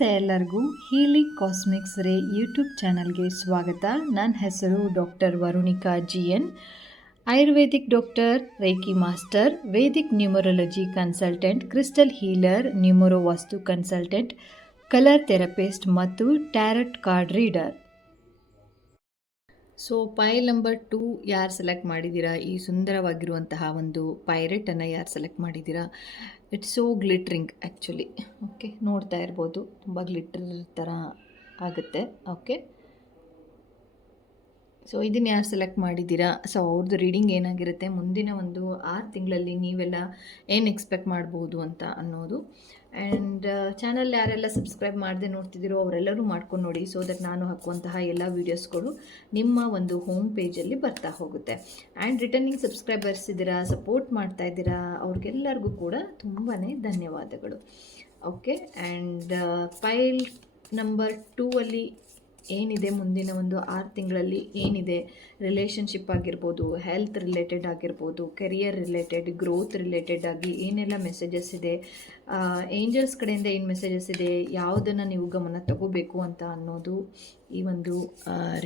ನಮಸ್ತೆ ಎಲ್ಲರಿಗೂ. Healing cosmics ರೇ ಯೂಟ್ಯೂಬ್ ಚಾನಲ್ಗೆ ಸ್ವಾಗತ. ನನ್ನ ಹೆಸರು doctor Varunika GN, ayurvedic doctor, reiki master, vedic numerology consultant, crystal healer, numero vastu consultant, colour therapist ಮತ್ತು tarot card reader. So pile number 2 ಯಾರು ಸೆಲೆಕ್ಟ್ ಮಾಡಿದ್ದೀರಾ? ಈ ಸುಂದರವಾಗಿರುವಂತಹ ಒಂದು ಪೈರೇಟನ್ನು ಯಾರು ಸೆಲೆಕ್ಟ್ ಮಾಡಿದ್ದೀರಾ? It's so glittering actually. Okay, ನೋಡ್ತಾ ಇರ್ಬೋದು, ತುಂಬ ಗ್ಲಿಟರ್ ಥರ ಆಗುತ್ತೆ. ಓಕೆ, ಸೊ ಇದನ್ನು ಯಾರು ಸೆಲೆಕ್ಟ್ ಮಾಡಿದ್ದೀರಾ? ಸೊ ಅವ್ರದ್ದು ರೀಡಿಂಗ್ ಏನಾಗಿರುತ್ತೆ, ಮುಂದಿನ ಒಂದು 6 ತಿಂಗಳಲ್ಲಿ ನೀವೆಲ್ಲ ಏನು ಎಕ್ಸ್ಪೆಕ್ಟ್ ಮಾಡ್ಬೋದು ಅಂತ ಅನ್ನೋದು. ಆ್ಯಂಡ್ ಚಾನಲ್ ಯಾರೆಲ್ಲ ಸಬ್ಸ್ಕ್ರೈಬ್ ಮಾಡದೆ ನೋಡ್ತಿದ್ದೀರೋ ಅವರೆಲ್ಲರೂ ಮಾಡ್ಕೊಂಡು ನೋಡಿ, ಸೊ ದಟ್ ನಾನು ಹಾಕುವಂತಹ ಎಲ್ಲ ವೀಡಿಯೋಸ್ಗಳು ನಿಮ್ಮ ಒಂದು ಹೋಮ್ ಪೇಜಲ್ಲಿ ಬರ್ತಾ ಹೋಗುತ್ತೆ. ಆ್ಯಂಡ್ ರಿಟರ್ನಿಂಗ್ ಸಬ್ಸ್ಕ್ರೈಬರ್ಸ್ ಇದ್ದೀರಾ, ಸಪೋರ್ಟ್ ಮಾಡ್ತಾ ಇದ್ದೀರಾ, ಅವ್ರಿಗೆಲ್ಲರಿಗೂ ಕೂಡ ತುಂಬಾ ಧನ್ಯವಾದಗಳು. ಓಕೆ, ಆ್ಯಂಡ್ ಫೈಲ್ ನಂಬರ್ 2 ಅಲ್ಲಿ ಏನಿದೆ, ಮುಂದಿನ ಒಂದು 6 ತಿಂಗಳಲ್ಲಿ ಏನಿದೆ, ರಿಲೇಷನ್ಶಿಪ್ ಆಗಿರ್ಬೋದು, ಹೆಲ್ತ್ ರಿಲೇಟೆಡ್ ಆಗಿರ್ಬೋದು, ಕೆರಿಯರ್ ರಿಲೇಟೆಡ್, ಗ್ರೋತ್ ರಿಲೇಟೆಡ್ ಆಗಿ ಏನೆಲ್ಲ ಮೆಸೇಜಸ್ ಇದೆ, ಏಂಜಲ್ಸ್ ಕಡೆಯಿಂದ ಏನು ಮೆಸೇಜಸ್ ಇದೆ, ಯಾವುದನ್ನು ನೀವು ಗಮನ ತಗೋಬೇಕು ಅಂತ ಅನ್ನೋದು ಈ ಒಂದು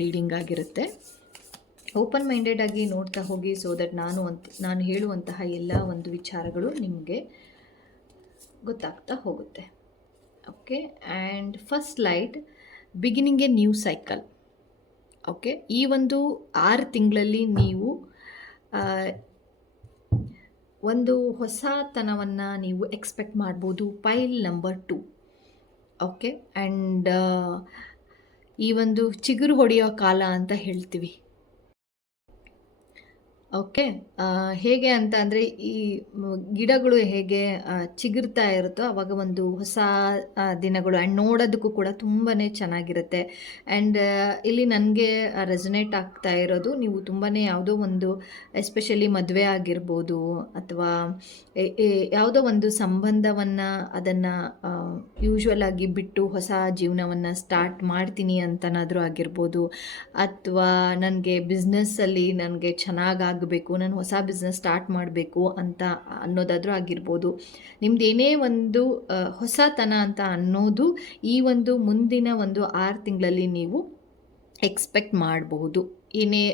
ರೀಡಿಂಗ್ ಆಗಿರುತ್ತೆ. ಓಪನ್ ಮೈಂಡೆಡ್ ಆಗಿ ನೋಡ್ತಾ ಹೋಗಿ, ಸೊ ದಟ್ ನಾನು ಹೇಳುವಂತಹ ಎಲ್ಲ ಒಂದು ವಿಚಾರಗಳು ನಿಮಗೆ ಗೊತ್ತಾಗ್ತಾ ಹೋಗುತ್ತೆ. Okay, and first light, beginning A new cycle. Okay, ಈ ಒಂದು 6 ತಿಂಗಳಲ್ಲಿ ನೀವು ಒಂದು ಹೊಸತನವನ್ನು ನೀವು ಎಕ್ಸ್ಪೆಕ್ಟ್ ಮಾಡ್ಬೋದು. ಪೈಲ್ ನಂಬರ್ 2. ಓಕೆ, ಆ್ಯಂಡ್ ಈ ಒಂದು ಚಿಗುರು ಹೊಡೆಯೋ ಕಾಲ ಅಂತ ಹೇಳ್ತೀವಿ. ಓಕೆ, ಹೇಗೆ ಅಂತ ಅಂದರೆ, ಈ ಗಿಡಗಳು ಹೇಗೆ ಚಿಗುರ್ತಾ ಇರುತ್ತೋ ಆವಾಗ ಒಂದು ಹೊಸ ದಿನಗಳು, ಆ್ಯಂಡ್ ನೋಡೋದಕ್ಕೂ ಕೂಡ ತುಂಬಾ ಚೆನ್ನಾಗಿರುತ್ತೆ. ಆ್ಯಂಡ್ ಇಲ್ಲಿ ನನಗೆ ರೆಸನೇಟ್ ಆಗ್ತಾ ಇರೋದು, ನೀವು ತುಂಬಾ ಯಾವುದೋ ಒಂದು ಎಸ್ಪೆಷಲಿ ಮದುವೆ ಆಗಿರ್ಬೋದು, ಅಥವಾ ಯಾವುದೋ ಒಂದು ಸಂಬಂಧವನ್ನು ಅದನ್ನು ಯೂಶ್ವಲ್ ಆಗಿ ಬಿಟ್ಟು ಹೊಸ ಜೀವನವನ್ನು ಸ್ಟಾರ್ಟ್ ಮಾಡ್ತೀನಿ ಅಂತನಾದರೂ ಆಗಿರ್ಬೋದು, ಅಥವಾ ನನಗೆ ಬಿಸ್ನೆಸ್ಸಲ್ಲಿ ನನಗೆ ಚೆನ್ನಾಗಿ ನಾನು ಹೊಸ ಬಿಸ್ನೆಸ್ ಸ್ಟಾರ್ಟ್ ಮಾಡಬೇಕು ಅಂತ ಅನ್ನೋದಾದರೂ ಆಗಿರ್ಬೋದು. ನಿಮ್ದು ಏನೇ ಒಂದು ಹೊಸತನ ಅಂತ ಅನ್ನೋದು ಈ ಒಂದು ಮುಂದಿನ ಒಂದು 6 ತಿಂಗಳಲ್ಲಿ ನೀವು ಎಕ್ಸ್ಪೆಕ್ಟ್ ಮಾಡಬಹುದು. ಏನೇ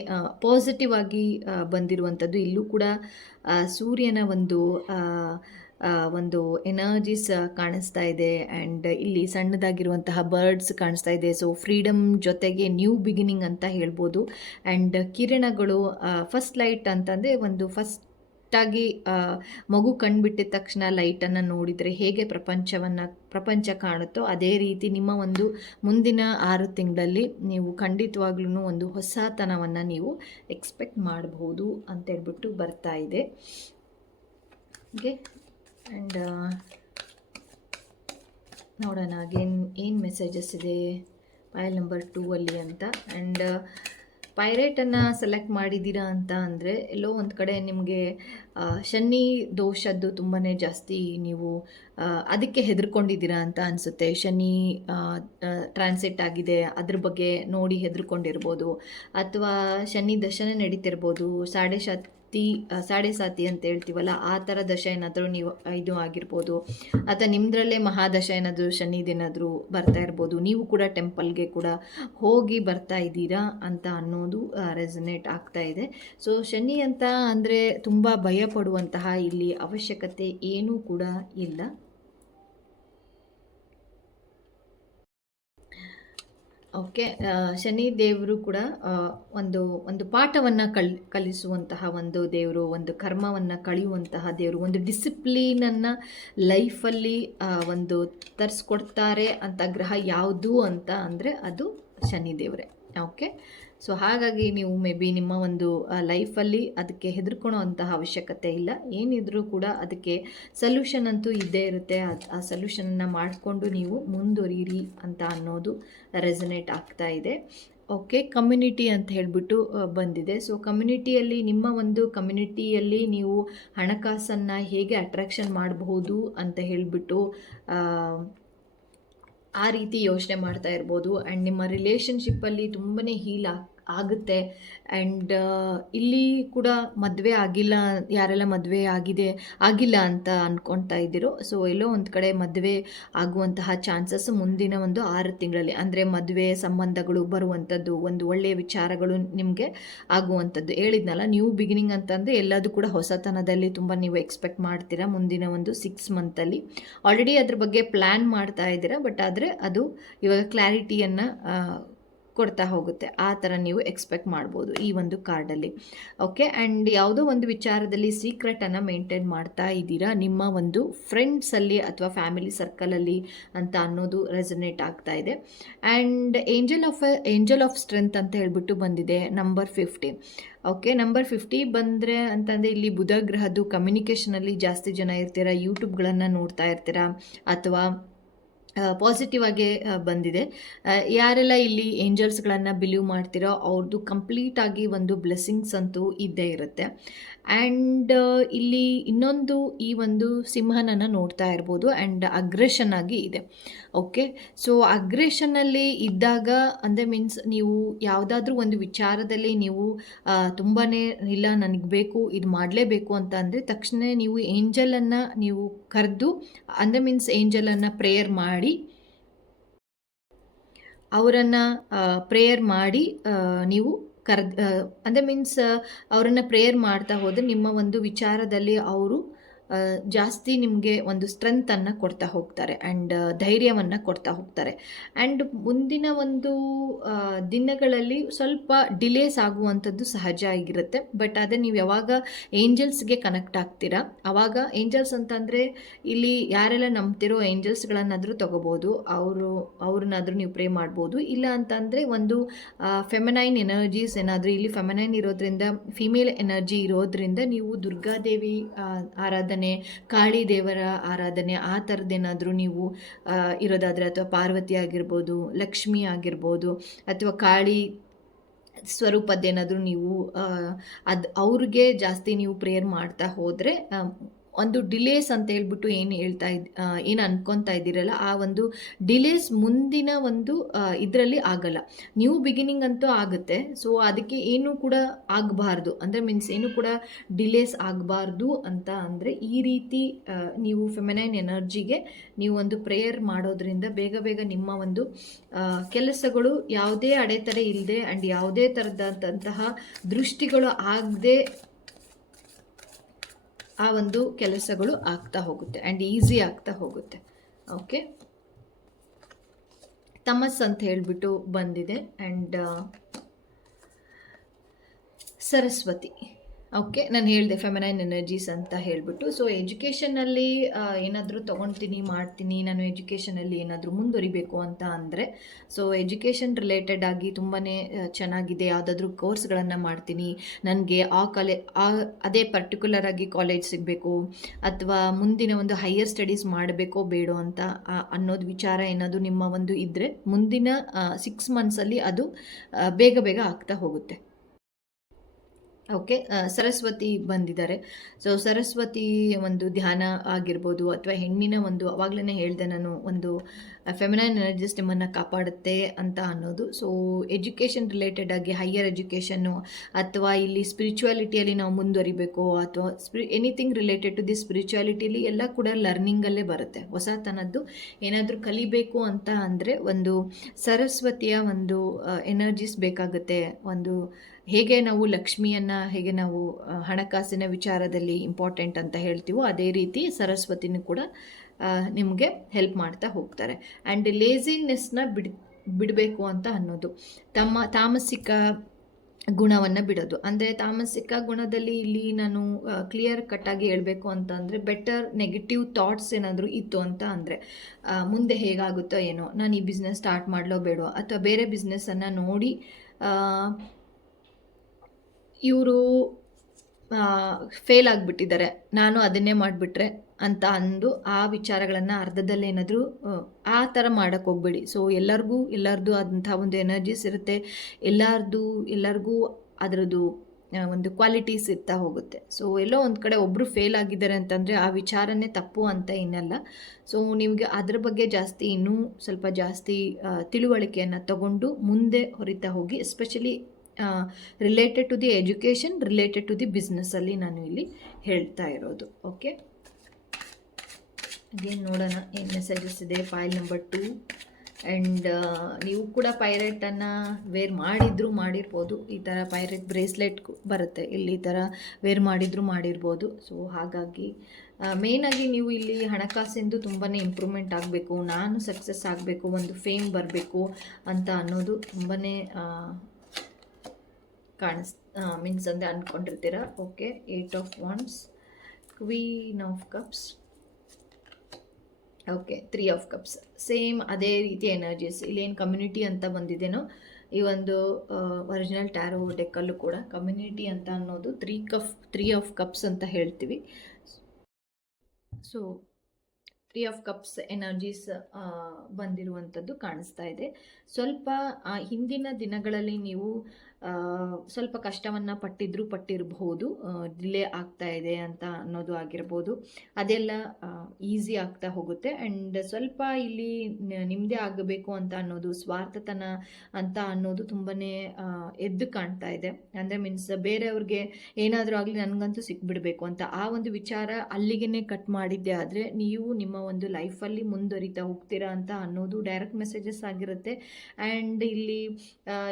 ಪಾಸಿಟಿವ್ ಆಗಿ ಬಂದಿರುವಂಥದ್ದು. ಇಲ್ಲೂ ಕೂಡ ಸೂರ್ಯನ ಒಂದು ಎನರ್ಜೀಸ್ ಕಾಣಿಸ್ತಾ ಇದೆ, ಆ್ಯಂಡ್ ಇಲ್ಲಿ ಸಣ್ಣದಾಗಿರುವಂತಹ ಬರ್ಡ್ಸ್ ಕಾಣಿಸ್ತಾ ಇದೆ. ಸೊ ಫ್ರೀಡಮ್ ಜೊತೆಗೆ ನ್ಯೂ ಬಿಗಿನಿಂಗ್ ಅಂತ ಹೇಳ್ಬೋದು. ಆ್ಯಂಡ್ ಕಿರಣಗಳು, ಫಸ್ಟ್ ಲೈಟ್ ಅಂತಂದರೆ ಒಂದು ಫಸ್ಟಾಗಿ ಮಗು ಕಣ್ಬಿಟ್ಟಿದ ತಕ್ಷಣ ಲೈಟನ್ನು ನೋಡಿದರೆ ಹೇಗೆ ಪ್ರಪಂಚ ಕಾಣುತ್ತೋ ಅದೇ ರೀತಿ ನಿಮ್ಮ ಒಂದು ಮುಂದಿನ 6 ತಿಂಗಳಲ್ಲಿ ನೀವು ಖಂಡಿತವಾಗ್ಲೂ ಒಂದು ಹೊಸತನವನ್ನು ನೀವು ಎಕ್ಸ್ಪೆಕ್ಟ್ ಮಾಡಬಹುದು ಅಂತೇಳ್ಬಿಟ್ಟು ಬರ್ತಾ ಇದೆ. ಓಕೆ, ಆ್ಯಂಡ್ ನೋಡೋಣ ಏನು ಮೆಸೇಜಸ್ ಇದೆ ಫೈಲ್ ನಂಬರ್ 2 ಅಲ್ಲಿ ಅಂತ. ಆ್ಯಂಡ್ ಪೈರೇಟನ್ನು ಸೆಲೆಕ್ಟ್ ಮಾಡಿದ್ದೀರಾ ಅಂತ ಅಂದರೆ, ಎಲ್ಲೋ ಒಂದು ಕಡೆ ನಿಮಗೆ ಶನಿ ದೋಷದ್ದು ತುಂಬಾ ಜಾಸ್ತಿ ನೀವು ಅದಕ್ಕೆ ಹೆದರ್ಕೊಂಡಿದ್ದೀರಾ ಅಂತ ಅನಿಸುತ್ತೆ. ಶನಿ ಟ್ರಾನ್ಸಿಟ್ ಆಗಿದೆ, ಅದ್ರ ಬಗ್ಗೆ ನೋಡಿ ಹೆದರ್ಕೊಂಡಿರ್ಬೋದು, ಅಥವಾ ಶನಿ ದಶನೆ ನಡೀತಿರ್ಬೋದು, ಸಾಡೆ ಸಾತಿ ಅಂತ ಹೇಳ್ತೀವಲ್ಲ, ಆ ಥರ ದಶ ಏನಾದರೂ ನೀವು ಇದು ಆಗಿರ್ಬೋದು, ಅಥವಾ ನಿಮ್ಮದ್ರಲ್ಲೇ ಮಹಾದಶ ಏನಾದರೂ ಶನಿದೇನಾದರೂ ಬರ್ತಾ ಇರ್ಬೋದು. ನೀವು ಕೂಡ ಟೆಂಪಲ್ಗೆ ಕೂಡ ಹೋಗಿ ಬರ್ತಾ ಇದ್ದೀರಾ ಅಂತ ಅನ್ನೋದು ರೆಸನೇಟ್ ಆಗ್ತಾ ಇದೆ. ಸೊ ಶನಿ ಅಂತ ಅಂದರೆ ತುಂಬ ಭಯ ಪಡುವಂತಹ ಇಲ್ಲಿ ಅವಶ್ಯಕತೆ ಏನೂ ಕೂಡ ಇಲ್ಲ. ಓಕೆ, ಶನಿ ದೇವರು ಕೂಡ ಒಂದು ಪಾಠವನ್ನು ಕಲಿಸುವಂತಹ ಒಂದು ದೇವರು, ಒಂದು ಕರ್ಮವನ್ನು ಕಳೆಯುವಂತಹ ದೇವರು, ಒಂದು ಡಿಸಿಪ್ಲೀನನ್ನು ಲೈಫಲ್ಲಿ ಒಂದು ತರಿಸ್ಕೊಡ್ತಾರೆ ಅಂತ ಗ್ರಹ ಯಾವುದು ಅಂತ ಅಂದರೆ ಅದು ಶನಿ ದೇವರೇ. ಓಕೆ, ಸೊ ಹಾಗಾಗಿ ನೀವು ಮೇ ಬಿ ನಿಮ್ಮ ಒಂದು ಲೈಫಲ್ಲಿ ಅದಕ್ಕೆ ಹೆದರ್ಕೊಳ್ಳೋ ಅಂತಹ ಅವಶ್ಯಕತೆ ಇಲ್ಲ. ಏನಿದ್ರೂ ಕೂಡ ಅದಕ್ಕೆ ಸೊಲ್ಯೂಷನ್ ಅಂತೂ ಇದ್ದೇ ಇರುತ್ತೆ. ಆ ಸೊಲ್ಯೂಷನನ್ನು ಮಾಡಿಕೊಂಡು ನೀವು ಮುಂದುವರಿಯಿರಿ ಅಂತ ಅನ್ನೋದು ರೆಸನೇಟ್ ಆಗ್ತಾ ಇದೆ. ಓಕೆ, ಕಮ್ಯುನಿಟಿ ಅಂತ ಹೇಳಿಬಿಟ್ಟು ಬಂದಿದೆ. ಸೊ ಕಮ್ಯುನಿಟಿಯಲ್ಲಿ, ನಿಮ್ಮ ಒಂದು ಕಮ್ಯುನಿಟಿಯಲ್ಲಿ ನೀವು ಹಣಕಾಸನ್ನು ಹೇಗೆ ಅಟ್ರಾಕ್ಷನ್ ಮಾಡಬಹುದು ಅಂತ ಹೇಳಿಬಿಟ್ಟು ಆ ರೀತಿ ಯೋಚನೆ ಮಾಡ್ತಾ ಇರ್ಬೋದು. ಆ್ಯಂಡ್ ನಿಮ್ಮ ರಿಲೇಷನ್ಶಿಪ್ಪಲ್ಲಿ ತುಂಬಾ ಹೀಲ್ ಆಗುತ್ತೆ. ಆ್ಯಂಡ್ ಇಲ್ಲಿ ಕೂಡ ಮದುವೆ ಆಗಿಲ್ಲ, ಯಾರೆಲ್ಲ ಮದುವೆ ಆಗಿಲ್ಲ ಅಂತ ಅಂದ್ಕೊಳ್ತಾ ಇದ್ದೀರೋ, ಸೊ ಎಲ್ಲೋ ಒಂದು ಕಡೆ ಮದುವೆ ಆಗುವಂತಹ ಚಾನ್ಸಸ್ ಮುಂದಿನ ಒಂದು 6 ತಿಂಗಳಲ್ಲಿ, ಅಂದರೆ ಮದುವೆ ಸಂಬಂಧಗಳು ಬರುವಂಥದ್ದು, ಒಂದು ಒಳ್ಳೆಯ ವಿಚಾರಗಳು ನಿಮಗೆ ಆಗುವಂಥದ್ದು. ಹೇಳಿದ್ನಲ್ಲ, ನ್ಯೂ ಬಿಗಿನಿಂಗ್ ಅಂತಂದರೆ ಎಲ್ಲದೂ ಕೂಡ ಹೊಸತನದಲ್ಲಿ ತುಂಬ ನೀವು ಎಕ್ಸ್ಪೆಕ್ಟ್ ಮಾಡ್ತೀರಾ ಮುಂದಿನ ಒಂದು 6 ಮಂತಲ್ಲಿ. ಆಲ್ರೆಡಿ ಅದ್ರ ಬಗ್ಗೆ ಪ್ಲ್ಯಾನ್ ಮಾಡ್ತಾ ಇದ್ದೀರಾ, ಬಟ್ ಆದರೆ ಅದು ಇವಾಗ ಕ್ಲಾರಿಟಿಯನ್ನು ಕೊಡ್ತಾ ಹೋಗುತ್ತೆ. ಆ ಥರ ನೀವು ಎಕ್ಸ್ಪೆಕ್ಟ್ ಮಾಡ್ಬೋದು ಈ ಒಂದು ಕಾರ್ಡಲ್ಲಿ. ಓಕೆ, ಆ್ಯಂಡ್ ಯಾವುದೋ ಒಂದು ವಿಚಾರದಲ್ಲಿ ಸೀಕ್ರೆಟನ್ನು ಮೇಂಟೈನ್ ಮಾಡ್ತಾ ಇದ್ದೀರಾ ನಿಮ್ಮ ಒಂದು ಫ್ರೆಂಡ್ಸಲ್ಲಿ ಅಥವಾ ಫ್ಯಾಮಿಲಿ ಸರ್ಕಲಲ್ಲಿ ಅಂತ ಅನ್ನೋದು ರೆಸನೇಟ್ ಆಗ್ತಾ ಇದೆ. ಆ್ಯಂಡ್ ಏಂಜಲ್ ಆಫ್ ಸ್ಟ್ರೆಂತ್ ಅಂತ ಹೇಳ್ಬಿಟ್ಟು ಬಂದಿದೆ ನಂಬರ್ 50. ಓಕೆ, ನಂಬರ್ 50 ಬಂದರೆ ಅಂತಂದರೆ ಇಲ್ಲಿ ಬುಧ ಗ್ರಹದ್ದು ಕಮ್ಯುನಿಕೇಷನಲ್ಲಿ ಜಾಸ್ತಿ ಜನ ಇರ್ತೀರಾ, ಯೂಟ್ಯೂಬ್ಗಳನ್ನು ನೋಡ್ತಾ ಇರ್ತೀರಾ, ಅಥವಾ ಪಾಸಿಟಿವ್ ಆಗಿ ಬಂದಿದೆ. ಯಾರೆಲ್ಲ ಇಲ್ಲಿ ಏಂಜಲ್ಸ್ಗಳನ್ನು ಬಿಲೀವ್ ಮಾಡ್ತೀರೋ ಅವ್ರದ್ದು ಕಂಪ್ಲೀಟಾಗಿ ಒಂದು ಬ್ಲೆಸ್ಸಿಂಗ್ಸ್ ಅಂತೂ ಇದ್ದೇ ಇರುತ್ತೆ. ಆ್ಯಂಡ್ ಇಲ್ಲಿ ಇನ್ನೊಂದು ಈ ಒಂದು ಸಿಂಹನನ್ನು ನೋಡ್ತಾ ಇರ್ಬೋದು, ಆ್ಯಂಡ್ ಅಗ್ರೆಷನ್ ಆಗಿ ಇದೆ. ಓಕೆ, ಸೊ ಅಗ್ರೆಷನಲ್ಲಿ ಇದ್ದಾಗ ಅಂದರೆ ಮೀನ್ಸ್ ನೀವು ಯಾವುದಾದ್ರೂ ಒಂದು ವಿಚಾರದಲ್ಲಿ ನೀವು ತುಂಬಾ ಇಲ್ಲ ನನಗೆ ಬೇಕು, ಇದು ಮಾಡಲೇಬೇಕು ಅಂತ ಅಂದರೆ ತಕ್ಷಣ ನೀವು ಏಂಜಲನ್ನು ನೀವು ಕರೆದು, ಅಂದರೆ ಮೀನ್ಸ್ ಏಂಜಲನ್ನು ಪ್ರೇಯರ್ ಮಾಡಿ, ಅವರನ್ನು ಪ್ರೇಯರ್ ಮಾಡಿ ನೀವು ಅಂದರೆ ಮೀನ್ಸ್ ಅವರನ್ನು ಪ್ರೇಯರ್ ಮಾಡ್ತಾ ಹೋದರೆ ನಿಮ್ಮ ಒಂದು ವಿಚಾರದಲ್ಲಿ ಅವರು ಜಾಸ್ತಿ ನಿಮಗೆ ಒಂದು ಸ್ಟ್ರೆಂತನ್ನು ಕೊಡ್ತಾ ಹೋಗ್ತಾರೆ, ಆ್ಯಂಡ್ ಧೈರ್ಯವನ್ನು ಕೊಡ್ತಾ ಹೋಗ್ತಾರೆ. ಆ್ಯಂಡ್ ಮುಂದಿನ ಒಂದು ದಿನಗಳಲ್ಲಿ ಸ್ವಲ್ಪ ಡಿಲೇಸ್ ಆಗುವಂಥದ್ದು ಸಹಜ ಆಗಿರುತ್ತೆ. ಬಟ್ ಅದೇ ನೀವು ಯಾವಾಗ ಏಂಜಲ್ಸ್ಗೆ ಕನೆಕ್ಟ್ ಆಗ್ತೀರಾ, ಆವಾಗ ಏಂಜಲ್ಸ್ ಅಂತಂದರೆ ಇಲ್ಲಿ ಯಾರೆಲ್ಲ ನಂಬ್ತಿರೋ ಏಂಜಲ್ಸ್ಗಳನ್ನಾದರೂ ತೊಗೋಬೋದು, ಅವ್ರನ್ನಾದರೂ ನೀವು ಪ್ರೇ ಮಾಡ್ಬೋದು. ಇಲ್ಲ ಅಂತಂದರೆ ಒಂದು ಫೆಮಿನೈನ್ ಎನರ್ಜೀಸ್ ಏನಾದರೂ, ಇಲ್ಲಿ ಫೆಮಿನೈನ್ ಇರೋದ್ರಿಂದ ಫಿಮೇಲ್ ಎನರ್ಜಿ ಇರೋದ್ರಿಂದ ನೀವು ದುರ್ಗಾದೇವಿ ಆರಾಧನೆ, ಕಾಳಿ ದೇವರ ಆರಾಧನೆ ಆ ಥರದ್ದೇನಾದರೂ ನೀವು ಇರೋದಾದರೆ, ಅಥವಾ ಪಾರ್ವತಿ ಆಗಿರ್ಬೋದು, ಲಕ್ಷ್ಮಿ ಆಗಿರ್ಬೋದು, ಅಥವಾ ಕಾಳಿ ಸ್ವರೂಪದ್ದೇನಾದರೂ ನೀವು ಅವ್ರಿಗೆ ಜಾಸ್ತಿ ನೀವು ಪ್ರೇಯರ್ ಮಾಡ್ತಾ ಹೋದರೆ ಒಂದು ಡಿಲೇಸ್ ಅಂತ ಹೇಳ್ಬಿಟ್ಟು ಏನು ಅನ್ಕೊತಾ ಇದ್ದೀರಲ್ಲ, ಆ ಒಂದು ಡಿಲೇಸ್ ಮುಂದಿನ ಒಂದು ಇದರಲ್ಲಿ ಆಗಲ್ಲ. ನ್ಯೂ ಬಿಗಿನಿಂಗ್ ಅಂತೂ ಆಗುತ್ತೆ. ಸೊ ಅದಕ್ಕೆ ಏನೂ ಕೂಡ ಆಗಬಾರ್ದು, ಅಂದರೆ ಮೀನ್ಸ್ ಏನು ಕೂಡ ಡಿಲೇಸ್ ಆಗಬಾರ್ದು ಅಂತ ಅಂದರೆ ಈ ರೀತಿ ನೀವು ಫೆಮಿನೈನ್ ಎನರ್ಜಿಗೆ ನೀವು ಒಂದು ಪ್ರೇಯರ್ ಮಾಡೋದ್ರಿಂದ ಬೇಗ ಬೇಗ ನಿಮ್ಮ ಒಂದು ಕೆಲಸಗಳು ಯಾವುದೇ ಅಡೆತಡೆ ಇಲ್ಲದೆ ಆ್ಯಂಡ್ ಯಾವುದೇ ಥರದಂತಹ ದೃಷ್ಟಿಗಳು ಆಗದೆ ಆ ಒಂದು ಕೆಲಸಗಳು ಆಗ್ತಾ ಹೋಗುತ್ತೆ ಆ್ಯಂಡ್ ಈಸಿ ಆಗ್ತಾ ಹೋಗುತ್ತೆ. ಓಕೆ, ತಮಸ್ ಅಂತ ಹೇಳಿಬಿಟ್ಟು ಬಂದಿದೆ, ಆ್ಯಂಡ್ ಸರಸ್ವತಿ. ಓಕೆ, ನಾನು ಹೇಳಿದೆ ಫೆಮಿನೈನ್ ಎನರ್ಜೀಸ್ ಅಂತ ಹೇಳಿಬಿಟ್ಟು. ಸೊ ಎಜುಕೇಷನಲ್ಲಿ ಏನಾದರೂ ತೊಗೊಳ್ತೀನಿ, ಮಾಡ್ತೀನಿ, ನಾನು ಎಜುಕೇಷನಲ್ಲಿ ಏನಾದರೂ ಮುಂದುವರಿಬೇಕು ಅಂತ ಅಂದರೆ, ಸೊ ಎಜುಕೇಷನ್ ರಿಲೇಟೆಡ್ ಆಗಿ ತುಂಬಾ ಚೆನ್ನಾಗಿದೆ. ಯಾವುದಾದ್ರೂ ಕೋರ್ಸ್ಗಳನ್ನು ಮಾಡ್ತೀನಿ, ನನಗೆ ಅದೇ ಪರ್ಟಿಕ್ಯುಲರ್ ಆಗಿ ಕಾಲೇಜ್ ಸಿಗಬೇಕು, ಅಥವಾ ಮುಂದಿನ ಒಂದು ಹೈಯರ್ ಸ್ಟಡೀಸ್ ಮಾಡಬೇಕೋ ಬೇಡೋ ಅಂತ ಅನ್ನೋದು ವಿಚಾರ ಏನಾದರೂ ನಿಮ್ಮ ಒಂದು ಇದ್ದರೆ ಮುಂದಿನ 6 ಮಂತ್ಸಲ್ಲಿ ಅದು ಬೇಗ ಬೇಗ ಆಗ್ತಾ ಹೋಗುತ್ತೆ. ಓಕೆ, ಸರಸ್ವತಿ ಬಂದಿದ್ದಾರೆ. ಸೊ ಸರಸ್ವತಿ ಒಂದು ಧ್ಯಾನ ಆಗಿರ್ಬೋದು, ಅಥವಾ ಹೆಣ್ಣಿನ ಒಂದು, ಅವಾಗಲೇ ಹೇಳಿದೆ ನಾನು, ಒಂದು ಫೆಮಿನೈನ್ ಎನರ್ಜಿಸ್ ನಿಮ್ಮನ್ನು ಕಾಪಾಡುತ್ತೆ ಅಂತ ಅನ್ನೋದು. ಸೊ ಎಜುಕೇಷನ್ ರಿಲೇಟೆಡ್ ಆಗಿ ಹೈಯರ್ ಎಜುಕೇಷನ್ನು, ಅಥವಾ ಇಲ್ಲಿ ಸ್ಪಿರಿಚುವಾಲಿಟಿಯಲ್ಲಿ ನಾವು ಮುಂದುವರಿಬೇಕು, ಅಥವಾ ಎನಿಥಿಂಗ್ ರಿಲೇಟೆಡ್ ಟು ದಿ ಸ್ಪಿರಿಚುವಾಲಿಟಿಲಿ ಎಲ್ಲ ಕೂಡ ಲರ್ನಿಂಗಲ್ಲೇ ಬರುತ್ತೆ. ಹೊಸತನದ್ದು ಏನಾದರೂ ಕಲಿಬೇಕು ಅಂತ ಅಂದರೆ ಒಂದು ಸರಸ್ವತಿಯ ಒಂದು ಎನರ್ಜೀಸ್ ಬೇಕಾಗುತ್ತೆ. ಒಂದು ಹೇಗೆ ನಾವು ಲಕ್ಷ್ಮಿಯನ್ನು, ಹೇಗೆ ನಾವು ಹಣಕಾಸಿನ ವಿಚಾರದಲ್ಲಿ ಇಂಪಾರ್ಟೆಂಟ್ ಅಂತ ಹೇಳ್ತೀವೋ, ಅದೇ ರೀತಿ ಸರಸ್ವತಿನೂ ಕೂಡ ನಿಮಗೆ ಹೆಲ್ಪ್ ಮಾಡ್ತಾ ಹೋಗ್ತಾರೆ. ಆ್ಯಂಡ್ ಲೇಸಿನೆಸ್ನ ಬಿಡಬೇಕು ಅಂತ ಅನ್ನೋದು, ತಾಮಸಿಕ ಗುಣವನ್ನು ಬಿಡೋದು. ಅಂದರೆ ತಾಮಸಿಕ ಗುಣದಲ್ಲಿ ಇಲ್ಲಿ ನಾನು ಕ್ಲಿಯರ್ ಕಟ್ಟಾಗಿ ಹೇಳಬೇಕು ಅಂತ ಅಂದರೆ, ಬೆಟರ್ ನೆಗೆಟಿವ್ ಥಾಟ್ಸ್ ಏನಾದರೂ ಇತ್ತು ಅಂತ ಅಂದರೆ, ಮುಂದೆ ಹೇಗಾಗುತ್ತೋ ಏನೋ, ನಾನು ಈ ಬಿಸ್ನೆಸ್ ಸ್ಟಾರ್ಟ್ ಮಾಡಲೋ ಬೇಡೋ, ಅಥವಾ ಬೇರೆ ಬಿಸ್ನೆಸ್ಸನ್ನು ನೋಡಿ ಇವರು ಫೇಲ್ ಆಗಿಬಿಟ್ಟಿದ್ದಾರೆ, ನಾನು ಅದನ್ನೇ ಮಾಡಿಬಿಟ್ರೆ ಅಂತ ಅಂದು ಆ ವಿಚಾರಗಳನ್ನು ಅರ್ಧದಲ್ಲೇನಾದರೂ ಆ ಥರ ಮಾಡೋಕ್ಕೆ ಹೋಗ್ಬೇಡಿ. ಸೊ ಎಲ್ಲರದ್ದು ಆದಂಥ ಒಂದು ಎನರ್ಜೀಸ್ ಇರುತ್ತೆ, ಎಲ್ಲರಿಗೂ ಅದರದ್ದು ಒಂದು ಕ್ವಾಲಿಟೀಸ್ ಇರ್ತಾ ಹೋಗುತ್ತೆ. ಸೊ ಎಲ್ಲೋ ಒಂದು ಕಡೆ ಒಬ್ಬರು ಫೇಲ್ ಆಗಿದ್ದಾರೆ ಅಂತಂದರೆ ಆ ವಿಚಾರನೇ ತಪ್ಪು ಅಂತ ಏನಲ್ಲ. ಸೊ ನಿಮಗೆ ಅದ್ರ ಬಗ್ಗೆ ಇನ್ನೂ ಸ್ವಲ್ಪ ಜಾಸ್ತಿ ತಿಳುವಳಿಕೆಯನ್ನು ತಗೊಂಡು ಮುಂದೆ ಹೊರಿತಾ ಹೋಗಿ. Especially related to the education, related to the ಬಿಸ್ನೆಸ್ಸಲ್ಲಿ ನಾನು ಇಲ್ಲಿ ಹೇಳ್ತಾ ಇರೋದು. ಓಕೆ, ಅಗೇನ್ ನೋಡೋಣ ಏನು ಮೆಸೇಜಸ್ ಇದೆ. File number 2. ಆ್ಯಂಡ್ ನೀವು ಕೂಡ ಪೈರೇಟನ್ನು ವೇರ್ ಮಾಡಿರ್ಬೋದು. ಈ ಥರ ಪೈರೇಟ್ ಬ್ರೇಸ್ಲೆಟ್ ಬರುತ್ತೆ ಇಲ್ಲಿ, ಈ ಥರ ವೇರ್ ಮಾಡಿರ್ಬೋದು. ಸೊ ಹಾಗಾಗಿ ಮೇಯ್ನಾಗಿ ನೀವು ಇಲ್ಲಿ ಹಣಕಾಸಿಂದು ತುಂಬಾ ಇಂಪ್ರೂವ್ಮೆಂಟ್ ಆಗಬೇಕು, ನಾನು ಸಕ್ಸಸ್ ಆಗಬೇಕು, ಒಂದು ಫೇಮ್ ಬರಬೇಕು ಅಂತ ಅನ್ನೋದು ತುಂಬಾ ಮೀನ್ಸ್ ಅಂದರೆ ಅಂದ್ಕೊಂಡಿರ್ತೀರ. Okay, 8 of wands, queen of cups, okay, 3 of cups. Same ಅದೇ ರೀತಿಯ ಎನರ್ಜೀಸ್ ಇಲ್ಲಿ ಏನು ಕಮ್ಯುನಿಟಿ ಅಂತ ಬಂದಿದೆನೋ ಈ ಒಂದು ಒರಿಜಿನಲ್ ಟ್ಯಾರೋ ಡೆಕ್ಕಲ್ಲೂ ಕೂಡ ಕಮ್ಯುನಿಟಿ ಅಂತ ಅನ್ನೋದು 3 ಆಫ್ ಕಪ್ಸ್ ಅಂತ ಹೇಳ್ತೀವಿ. ಸೊ 3 ಆಫ್ ಕಪ್ಸ್ ಎನರ್ಜೀಸ್ ಬಂದಿರುವಂಥದ್ದು ಕಾಣಿಸ್ತಾ ಇದೆ. ಸ್ವಲ್ಪ ಹಿಂದಿನ ದಿನಗಳಲ್ಲಿ ನೀವು ಸ್ವಲ್ಪ ಕಷ್ಟವನ್ನು ಪಟ್ಟಿರಬಹುದು, ಡಿಲೇ ಆಗ್ತಾ ಇದೆ ಅಂತ ಅನ್ನೋದು ಆಗಿರ್ಬೋದು. ಅದೆಲ್ಲ ಈಸಿ ಆಗ್ತಾ ಹೋಗುತ್ತೆ. ಆ್ಯಂಡ್ ಸ್ವಲ್ಪ ಇಲ್ಲಿ ನಿಮ್ಮದೇ ಆಗಬೇಕು ಅಂತ ಅನ್ನೋದು, ಸ್ವಾರ್ಥತನ ಅಂತ ಅನ್ನೋದು ತುಂಬಾ ಎದ್ದು ಕಾಣ್ತಾ ಇದೆ. ಅಂದರೆ ಮೀನ್ಸ್ ಬೇರೆಯವ್ರಿಗೆ ಏನಾದರೂ ಆಗಲಿ ನನಗಂತೂ ಸಿಕ್ಬಿಡಬೇಕು ಅಂತ ಆ ಒಂದು ವಿಚಾರ ಅಲ್ಲಿಗೆ ಕಟ್ ಮಾಡಿದ್ದೆ ಆದರೆ ನೀವು ನಿಮ್ಮ ಒಂದು ಲೈಫಲ್ಲಿ ಮುಂದುವರಿತಾ ಹೋಗ್ತೀರಾ ಅಂತ ಅನ್ನೋದು ಡೈರೆಕ್ಟ್ ಮೆಸೇಜಸ್ ಆಗಿರುತ್ತೆ. ಆ್ಯಂಡ್ ಇಲ್ಲಿ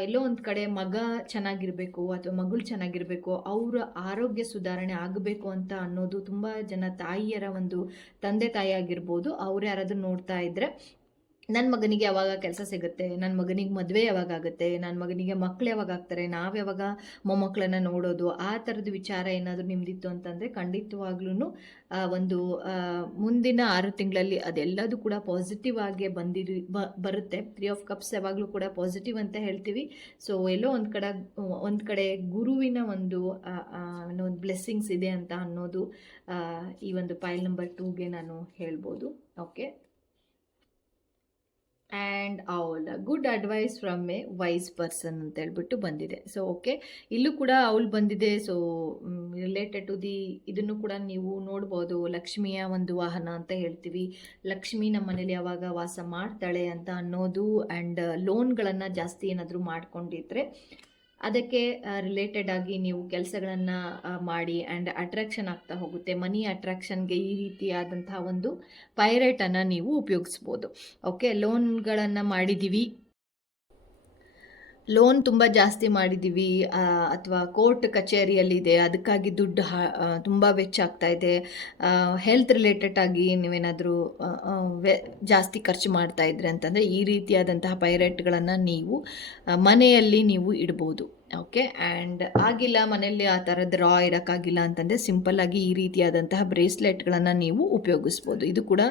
ಎಲ್ಲೋ ಒಂದು ಕಡೆ ಮಗ ಚೆನ್ನಾಗಿರಬೇಕು ಅಥವಾ ಮಗಳು ಚೆನ್ನಾಗಿರಬೇಕು, ಅವರ ಆರೋಗ್ಯ ಸುಧಾರಣೆ ಆಗಬೇಕು ಅಂತ ಅನ್ನೋದು ತುಂಬ ಜನ ತಾಯಿಯರ ಒಂದು ತಂದೆ ತಾಯಿ ಆಗಿರ್ಬೋದು, ಅವ್ರು ಯಾರಾದರೂ ನೋಡ್ತಾ ಇದ್ದರೆ ನನ್ನ ಮಗನಿಗೆ ಯಾವಾಗ ಕೆಲಸ ಸಿಗುತ್ತೆ, ನನ್ನ ಮಗನಿಗೆ ಮದುವೆ ಯಾವಾಗ ಆಗುತ್ತೆ, ನನ್ನ ಮಗನಿಗೆ ಮಕ್ಕಳು ಯಾವಾಗ ಆಗ್ತಾರೆ, ನಾವು ಯಾವಾಗ ಮೊಮ್ಮಕ್ಕಳನ್ನು ನೋಡೋದು, ಆ ಥರದ ವಿಚಾರ ಏನಾದರೂ ನಿಮ್ದಿತ್ತು ಅಂತಂದರೆ ಖಂಡಿತವಾಗ್ಲೂ ಒಂದು ಮುಂದಿನ 6 ತಿಂಗಳಲ್ಲಿ ಅದೆಲ್ಲದೂ ಕೂಡ ಪಾಸಿಟಿವ್ ಆಗಿ ಬರುತ್ತೆ. 3 ಆಫ್ ಕಪ್ಸ್ ಯಾವಾಗಲೂ ಕೂಡ ಪಾಸಿಟಿವ್ ಅಂತ ಹೇಳ್ತೀವಿ. ಸೊ ಎಲ್ಲೋ ಒಂದು ಕಡೆ ಗುರುವಿನ ಒಂದು ಬ್ಲೆಸ್ಸಿಂಗ್ಸ್ ಇದೆ ಅಂತ ಅನ್ನೋದು ಈ ಒಂದು ಫೈಲ್ ನಂಬರ್ 2ಗೆ ನಾನು ಹೇಳ್ಬೋದು. Okay, and all good advice from a wise person ಅಂತ ಹೇಳ್ಬಿಟ್ಟು ಬಂದಿದೆ. ಸೊ ಓಕೆ, ಇಲ್ಲೂ ಕೂಡ ಅವಳು ಬಂದಿದೆ. ಸೊ ರಿಲೇಟೆಡ್ ಟು ದಿ ಇದನ್ನು ಕೂಡ ನೀವು ನೋಡ್ಬೋದು. ಲಕ್ಷ್ಮಿಯ ಒಂದು ವಾಹನ ಅಂತ ಹೇಳ್ತೀವಿ. ಲಕ್ಷ್ಮಿ ನಮ್ಮ ಮನೇಲಿ ಯಾವಾಗ ವಾಸ ಮಾಡ್ತಾಳೆ ಅಂತ ಅನ್ನೋದು. ಆ್ಯಂಡ್ ಲೋನ್ಗಳನ್ನು ಜಾಸ್ತಿ ಏನಾದರೂ ಮಾಡ್ಕೊಂಡಿದ್ರೆ ಅದಕ್ಕೆ ರಿಲೇಟೆಡ್ ಆಗಿ ನೀವು ಕೆಲಸಗಳನ್ನು ಮಾಡಿ ಆ್ಯಂಡ್ ಅಟ್ರಾಕ್ಷನ್ ಆಗ್ತಾ ಹೋಗುತ್ತೆ. ಮನಿ ಅಟ್ರಾಕ್ಷನ್ಗೆ ಈ ರೀತಿಯಾದಂತಹ ಒಂದು ಪೈರೇಟನ್ನು ನೀವು ಉಪಯೋಗಿಸ್ಬೋದು. ಓಕೆ, ಲೋನ್ಗಳನ್ನು ಮಾಡಿದ್ದೀವಿ, ಲೋನ್ ತುಂಬ ಜಾಸ್ತಿ ಮಾಡಿದ್ದೀವಿ ಅಥವಾ ಕೋರ್ಟ್ ಕಚೇರಿಯಲ್ಲಿದೆ, ಅದಕ್ಕಾಗಿ ದುಡ್ಡು ತುಂಬ ವೆಚ್ಚ ಆಗ್ತಾ ಇದೆ, ಹೆಲ್ತ್ ರಿಲೇಟೆಡ್ ಆಗಿ ನೀವೇನಾದರೂ ಜಾಸ್ತಿ ಖರ್ಚು ಮಾಡ್ತಾ ಇದ್ರೆ ಅಂತಂದರೆ ಈ ರೀತಿಯಾದಂತಹ ಪೈರೇಟ್ಗಳನ್ನು ನೀವು ಮನೆಯಲ್ಲಿ ನೀವು ಇಡ್ಬೋದು. ಓಕೆ, ಆ್ಯಂಡ್ ಆಗಿಲ್ಲ ಮನೆಯಲ್ಲಿ ಆ ಥರದ್ದು ಇಡೋಕ್ಕಾಗಿಲ್ಲ ಅಂತಂದರೆ ಸಿಂಪಲ್ಲಾಗಿ ಈ ರೀತಿಯಾದಂತಹ ಬ್ರೇಸ್ಲೆಟ್ಗಳನ್ನು ನೀವು ಉಪಯೋಗಿಸ್ಬೋದು. ಇದು ಕೂಡ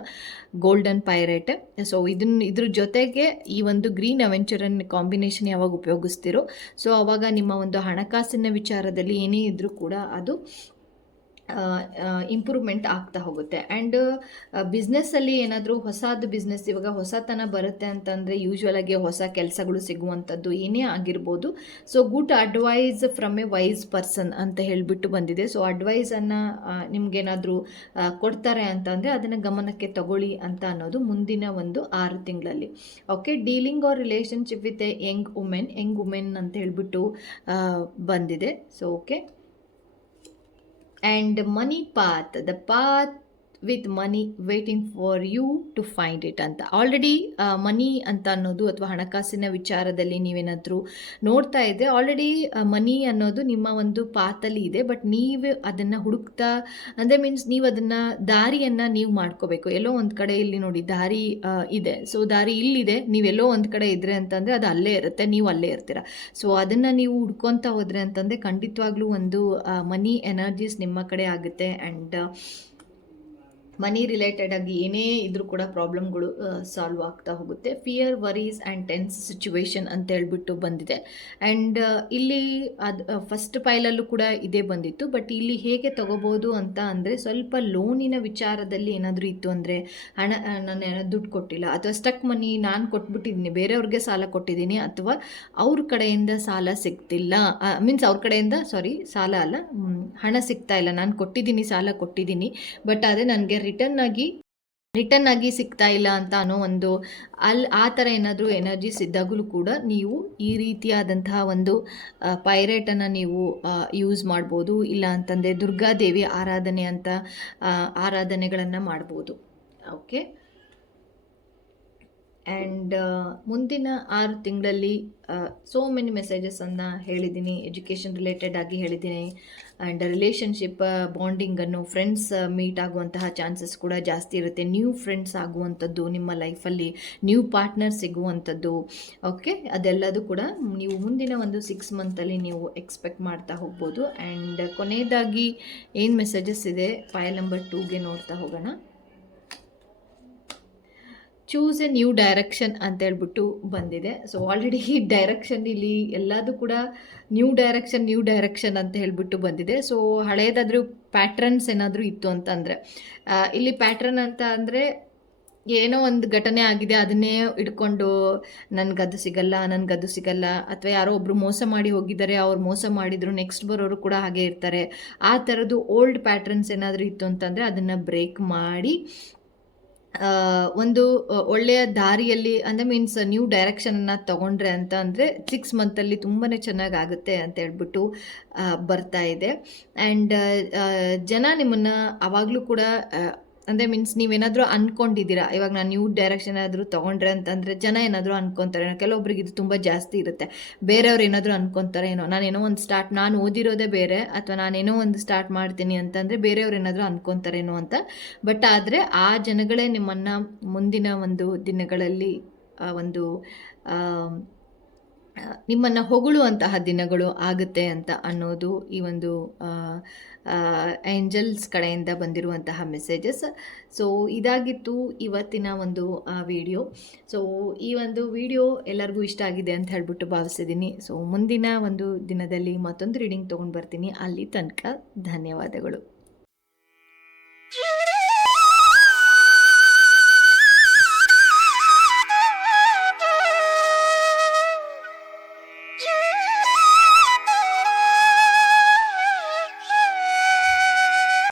ಗೋಲ್ಡನ್ ಪೈರೇಟ್. ಸೊ ಇದ್ರ ಜೊತೆಗೆ ಈ ಒಂದು ಗ್ರೀನ್ ಅವೆಂಚರನ್ ಕಾಂಬಿನೇಷನ್ ಯಾವಾಗ ಉಪಯೋಗಿಸ್ತೀರೋ ಸೊ ಆವಾಗ ನಿಮ್ಮ ಒಂದು ಹಣಕಾಸಿನ ವಿಚಾರದಲ್ಲಿ ಏನೇ ಇದ್ದರೂ ಕೂಡ ಅದು ಇಂಪ್ರೂವ್ಮೆಂಟ್ ಆಗ್ತಾ ಹೋಗುತ್ತೆ. ಆ್ಯಂಡ್ ಬಿಸ್ನೆಸ್ಸಲ್ಲಿ ಏನಾದರೂ ಹೊಸದು ಬಿಸ್ನೆಸ್ ಇವಾಗ ಹೊಸತನ ಬರುತ್ತೆ ಅಂತಂದರೆ ಯೂಶ್ವಲಾಗಿ ಹೊಸ ಕೆಲಸಗಳು ಸಿಗುವಂಥದ್ದು ಏನೇ ಆಗಿರ್ಬೋದು. So good advice from a wise person ಅಂತ ಹೇಳಿಬಿಟ್ಟು ಬಂದಿದೆ. ಸೊ ಅಡ್ವೈಸನ್ನು ನಿಮಗೇನಾದರೂ ಕೊಡ್ತಾರೆ ಅಂತಂದರೆ ಅದನ್ನು ಗಮನಕ್ಕೆ ತಗೊಳ್ಳಿ ಅಂತ ಅನ್ನೋದು ಮುಂದಿನ ಒಂದು 6 ತಿಂಗಳಲ್ಲಿ. Okay, dealing or relationship with a young women ಅಂತ ಹೇಳಿಬಿಟ್ಟು ಬಂದಿದೆ. So okay, and money path, the path with money waiting for you to find it ಅಂತ ಆಲ್ರೆಡಿ ಮನಿ ಅಂತ ಅನ್ನೋದು ಅಥವಾ ಹಣಕಾಸಿನ ವಿಚಾರದಲ್ಲಿ ನೀವೇನಾದರೂ ನೋಡ್ತಾ ಇದ್ದರೆ ಆಲ್ರೆಡಿ ಮನಿ ಅನ್ನೋದು ನಿಮ್ಮ ಒಂದು ಪಾತಲ್ಲಿ ಇದೆ. ಬಟ್ ನೀವು ಅದನ್ನು ಹುಡುಕ್ತಾ ಅಂದರೆ ಮೀನ್ಸ್ ನೀವು ಅದನ್ನು ದಾರಿಯನ್ನು ನೀವು ಮಾಡ್ಕೋಬೇಕು. ಎಲ್ಲೋ ಒಂದು ಕಡೆ ಇಲ್ಲಿ ನೋಡಿ ದಾರಿ ಇದೆ. ಸೊ ದಾರಿ ಇಲ್ಲಿದೆ, ನೀವೆಲ್ಲೋ ಒಂದು ಕಡೆ ಇದ್ರೆ ಅಂತಂದರೆ ಅದು ಅಲ್ಲೇ ಇರುತ್ತೆ, ನೀವು ಅಲ್ಲೇ ಇರ್ತೀರ. ಸೊ ಅದನ್ನು ನೀವು ಹುಡ್ಕೊತಾ ಹೋದರೆ ಅಂತಂದರೆ ಖಂಡಿತವಾಗ್ಲೂ ಒಂದು ಮನಿ ಎನರ್ಜೀಸ್ ನಿಮ್ಮ ಕಡೆ ಆಗುತ್ತೆ. ಆ್ಯಂಡ್ ಮನಿ ರಿಲೇಟೆಡ್ ಆಗಿ ಏನೇ ಇದ್ರೂ ಕೂಡ ಪ್ರಾಬ್ಲಮ್ಗಳು ಸಾಲ್ವ್ ಆಗ್ತಾ ಹೋಗುತ್ತೆ. Fear, worries and tense situation ಅಂತ ಹೇಳ್ಬಿಟ್ಟು ಬಂದಿದೆ. ಆ್ಯಂಡ್ ಇಲ್ಲಿ ಅದು ಫಸ್ಟ್ ಫೈಲಲ್ಲೂ ಕೂಡ ಇದೇ ಬಂದಿತ್ತು. ಬಟ್ ಇಲ್ಲಿ ಹೇಗೆ ತಗೋಬೋದು ಅಂತ ಅಂದರೆ ಸ್ವಲ್ಪ ಲೋನಿನ ವಿಚಾರದಲ್ಲಿ ಏನಾದರೂ ಇತ್ತು ಅಂದರೆ ನಾನು ದುಡ್ಡು ಕೊಟ್ಟಿಲ್ಲ ಅಥವಾ ಸ್ಟಕ್ ಮನಿ ನಾನು ಕೊಟ್ಬಿಟ್ಟಿದ್ದೀನಿ, ಬೇರೆಯವ್ರಿಗೆ ಸಾಲ ಕೊಟ್ಟಿದ್ದೀನಿ ಅಥವಾ ಅವ್ರ ಕಡೆಯಿಂದ ಸಾಲ ಸಿಗ್ತಿಲ್ಲ, ಮೀನ್ಸ್ ಅವ್ರ ಕಡೆಯಿಂದ ಸಾಲ ಅಲ್ಲ, ಹಣ ಸಿಗ್ತಾ ಇಲ್ಲ, ನಾನು ಕೊಟ್ಟಿದ್ದೀನಿ, ಸಾಲ ಕೊಟ್ಟಿದ್ದೀನಿ, ಬಟ್ ಅದೇ ನನಗೆ ರಿಟರ್ನ್ ಆಗಿ ರಿಟರ್ನ್ ಆಗಿ ಸಿಗ್ತಾ ಇಲ್ಲ ಅಂತ ಅನ್ನೋ ಒಂದು ಆ ಥರ ಏನಾದರೂ ಎನರ್ಜೀಸ್ ಇದ್ದಾಗಲೂ ಕೂಡ ನೀವು ಈ ರೀತಿಯಾದಂತಹ ಒಂದು ಪೈರೇಟನ್ನು ನೀವು ಯೂಸ್ ಮಾಡ್ಬೋದು. ಇಲ್ಲ ಅಂತಂದರೆ ದುರ್ಗಾದೇವಿ ಆರಾಧನೆ ಅಂತ ಆರಾಧನೆಗಳನ್ನು ಮಾಡ್ಬೋದು. ಓಕೆ. ಆ್ಯಂಡ್ ಮುಂದಿನ 6 ತಿಂಗಳಲ್ಲಿ ಸೋ ಮೆನಿ ಮೆಸೇಜಸನ್ನು ಹೇಳಿದ್ದೀನಿ, ಎಜುಕೇಷನ್ ರಿಲೇಟೆಡ್ ಆಗಿ ಹೇಳಿದ್ದೀನಿ. ಆ್ಯಂಡ್ ರಿಲೇಷನ್ಶಿಪ್ ಬಾಂಡಿಂಗನ್ನು, ಫ್ರೆಂಡ್ಸ್ ಮೀಟ್ ಆಗುವಂತಹ ಚಾನ್ಸಸ್ ಕೂಡ ಜಾಸ್ತಿ ಇರುತ್ತೆ. ನ್ಯೂ ಫ್ರೆಂಡ್ಸ್ ಆಗುವಂಥದ್ದು, ನಿಮ್ಮ ಲೈಫಲ್ಲಿ ನ್ಯೂ ಪಾರ್ಟ್ನರ್ ಸಿಗುವಂಥದ್ದು. ಓಕೆ, ಅದೆಲ್ಲದೂ ಕೂಡ ನೀವು ಮುಂದಿನ ಒಂದು 6 ಮಂತಲ್ಲಿ ನೀವು ಎಕ್ಸ್ಪೆಕ್ಟ್ ಮಾಡ್ತಾ ಹೋಗ್ಬೋದು. ಆ್ಯಂಡ್ ಕೊನೆಯದಾಗಿ ಏನು ಮೆಸೇಜಸ್ ಇದೆ ಫೈಲ್ ನಂಬರ್ 2ಗೆ ನೋಡ್ತಾ ಹೋಗೋಣ. ಚೂಸ್ ಎ ನ್ಯೂ ಡೈರೆಕ್ಷನ್ ಅಂತ ಹೇಳ್ಬಿಟ್ಟು ಬಂದಿದೆ. ಸೊ ಆಲ್ರೆಡಿ ಈ ಡೈರೆಕ್ಷನ್ ಇಲ್ಲಿ ಎಲ್ಲದೂ ಕೂಡ ನ್ಯೂ ಡೈರೆಕ್ಷನ್ ಅಂತ ಹೇಳ್ಬಿಟ್ಟು ಬಂದಿದೆ. ಸೊ ಹಳೇದಾದರೂ ಪ್ಯಾಟ್ರನ್ಸ್ ಏನಾದರೂ ಇತ್ತು ಅಂತಂದರೆ, ಇಲ್ಲಿ ಪ್ಯಾಟ್ರನ್ ಅಂತ ಅಂದರೆ ಏನೋ ಒಂದು ಘಟನೆ ಆಗಿದೆ ಅದನ್ನೇ ಇಟ್ಕೊಂಡು ನನಗದು ಸಿಗಲ್ಲ, ಅಥವಾ ಯಾರೋ ಒಬ್ಬರು ಮೋಸ ಮಾಡಿ ಹೋಗಿದ್ದಾರೆ, ಅವ್ರು ಮೋಸ ಮಾಡಿದ್ರು, ನೆಕ್ಸ್ಟ್ ಬರೋರು ಕೂಡ ಹಾಗೆ ಇರ್ತಾರೆ. ಆ ಥರದ್ದು ಓಲ್ಡ್ ಪ್ಯಾಟ್ರನ್ಸ್ ಏನಾದರೂ ಇತ್ತು ಅಂತಂದರೆ ಅದನ್ನು ಬ್ರೇಕ್ ಮಾಡಿ ಒಂದು ಒಳ್ಳೆಯ ದಾರಿಯಲ್ಲಿ ಅಂದರೆ ಮೀನ್ಸ್ ನ್ಯೂ ಡೈರೆಕ್ಷನನ್ನು ತೊಗೊಂಡ್ರೆ ಅಂತ ಅಂದರೆ 6 ಮಂತಲ್ಲಿ ತುಂಬಾ ಚೆನ್ನಾಗಾಗುತ್ತೆ ಅಂತ ಹೇಳ್ಬಿಟ್ಟು ಬರ್ತಾ ಇದೆ. ಆ್ಯಂಡ್ ಜನ ನಿಮ್ಮನ್ನು ಆವಾಗಲೂ ಕೂಡ ಅಂದರೆ ಮೀನ್ಸ್ ನೀವೇನಾದರೂ ಅಂದ್ಕೊಂಡಿದ್ದೀರಾ, ಇವಾಗ ನಾನು ನ್ಯೂ ಡೈರೆಕ್ಷನ್ ಏನಾದರೂ ತೊಗೊಂಡ್ರೆ ಅಂತಂದರೆ ಜನ ಏನಾದರೂ ಅನ್ಕೊತಾರೆ. ಕೆಲವೊಬ್ರಿಗೆ ಇದು ತುಂಬ ಜಾಸ್ತಿ ಇರುತ್ತೆ. ಬೇರೆಯವ್ರು ಏನಾದರೂ ಅನ್ಕೊತಾರೆ, ನಾನೇನೋ ಒಂದು ನಾನು ಓದಿರೋದೇ ಬೇರೆ, ಅಥವಾ ನಾನೇನೋ ಒಂದು ಸ್ಟಾರ್ಟ್ ಮಾಡ್ತೀನಿ ಅಂತಂದರೆ ಬೇರೆಯವ್ರು ಏನಾದರೂ ಅನ್ಕೊತಾರೇನೋ ಅಂತ. ಬಟ್ ಆದರೆ ಆ ಜನಗಳೇ ನಿಮ್ಮನ್ನು ಮುಂದಿನ ಒಂದು ದಿನಗಳಲ್ಲಿ ಒಂದು ನಿಮ್ಮನ್ನು ಹೊಗಳುವಂತಹ ದಿನಗಳು ಆಗುತ್ತೆ ಅಂತ ಅನ್ನೋದು ಈ ಒಂದು ಏಂಜಲ್ಸ್ ಕಡೆಯಿಂದ ಬಂದಿರುವಂತಹ ಮೆಸೇಜಸ್. ಸೊ ಇದಾಗಿತ್ತು ಇವತ್ತಿನ ಒಂದು ವಿಡಿಯೋ. ಸೊ ಈ ಒಂದು ವಿಡಿಯೋ ಎಲ್ಲರಿಗೂ ಇಷ್ಟ ಆಗಿದೆ ಅಂತ ಹೇಳ್ಬಿಟ್ಟು ಭಾವಿಸಿದ್ದೀನಿ. ಸೊ ಮುಂದಿನ ಒಂದು ದಿನದಲ್ಲಿ ಮತ್ತೊಂದು ರೀಡಿಂಗ್ ತೊಗೊಂಡು ಬರ್ತೀನಿ. ಅಲ್ಲಿ ತನಕ ಧನ್ಯವಾದಗಳು.